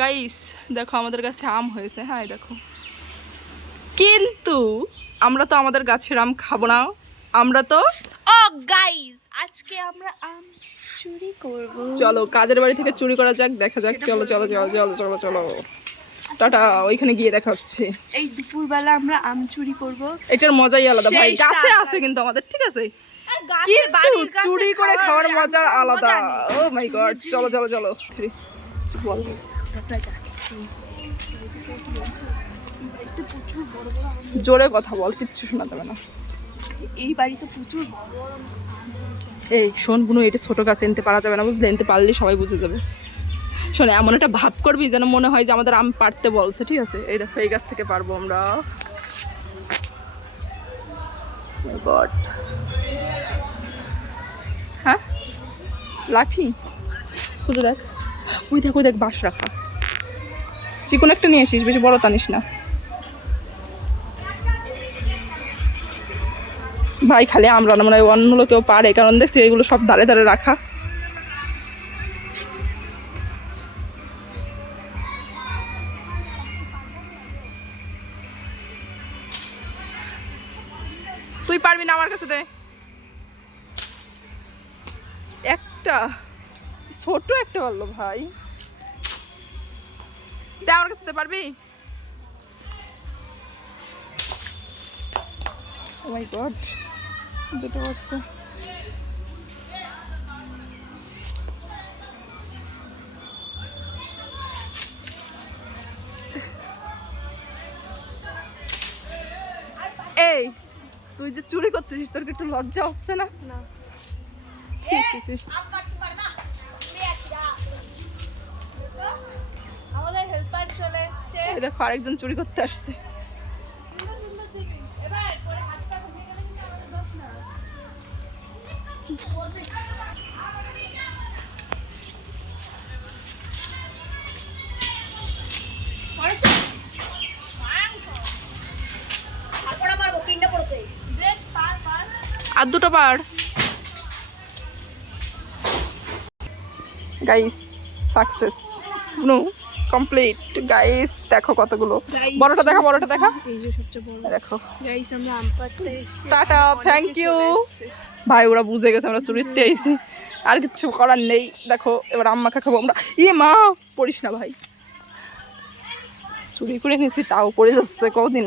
Guys দেখো আমাদের গাছে আম হয়েছে, হ্যাঁ দেখো, কিন্তু আমরা তো আমাদের গাছের আম খাবো না, আমরা তো গাইস আজকে আমরা আম চুরি করব। চলো কাদের বাড়ি থেকে চুরি করা যাক, দেখা যাক। চলো চলো চলো চলো চলো চলো টাটা, ওইখানে গিয়ে দেখা হচ্ছে। এই দুপুরবেলা আমরা আম চুরি করব, এটার মজাই আলাদা ভাই। সেই গাছে স্বাদ আছে কিন্তু আমাদের, ঠিক আছে, আর গাছের কিন্তু বাড়ির গাছে চুরি করে খাওয়ার মজা আলাদা। নেই। ও মাই গড, চলো চলো চলো। বল আমরা যাচ্ছি। বাড়িতে প্রচুর বড় বড় আম। জোরে কথা বল, কিচ্ছু শোনা যাবে না। এই বাড়িতে প্রচুর বড় বড় আম। এই শোন বুনু, এটা ছোট গাছ এনতে পারা যাবে না, বুঝলে? এনতে পারলেই সবাই বুঝে যাবে। শোনে এমন একটা ভাব করবি যেন মনে হয় যে আমাদের আম পাড়তে বলছে, ঠিক আছে? এই দেখো এই গাছ থেকে পারবো আমরা। গড, হ্যাঁ লাঠি খুঁজে দেখ, ওই দেখ ওই দেখ বাঁশ রাখা। চিকন একটা নিয়ে আসিস, বেশি বড় টানিস না ভাই। খালি আমরা না, মানে অন্য কেউ পারে, কারণ দেখছি এগুলো সব ধারে ধারে রাখা। তুই পারবি না, আমার কাছে দে একটা, ছোট একটা পারলো ভাই, দে আমার কাছে দে, পারবি? ও মাই গড, দুটো পড়ছে। এই তুই যে চুরি করতেছিস, তোর কি একটু লজ্জা হচ্ছে না? না সি সি সি। আমাদের হেল্পার চলে এসেছে। এই দেখো আরেকজন চুরি করতে আসছে। এবার পরে হাত পা ভেঙে গেলে কিন্তু আমাদের দোষ না। আর দুটো পার। Guys success, no complete. Guys দেখো কতগুলো, বড়টা দেখা, বড়টা দেখা, এই যে সবচেয়ে বড় দেখো। গাইস আমরা আম পাড়তে এসেছি। টাটা, থ্যাংক ইউ ভাই। ওরা বুঝে গেছে আমরা চুরিতে আইছি, আর কিছু করার নেই। দেখো এবার আম্মা খাবো আমরা। ইয়ে মা, পড়িস না ভাই, চুরি করে নিয়েছি তাও পড়ে যাচ্ছে কদিন।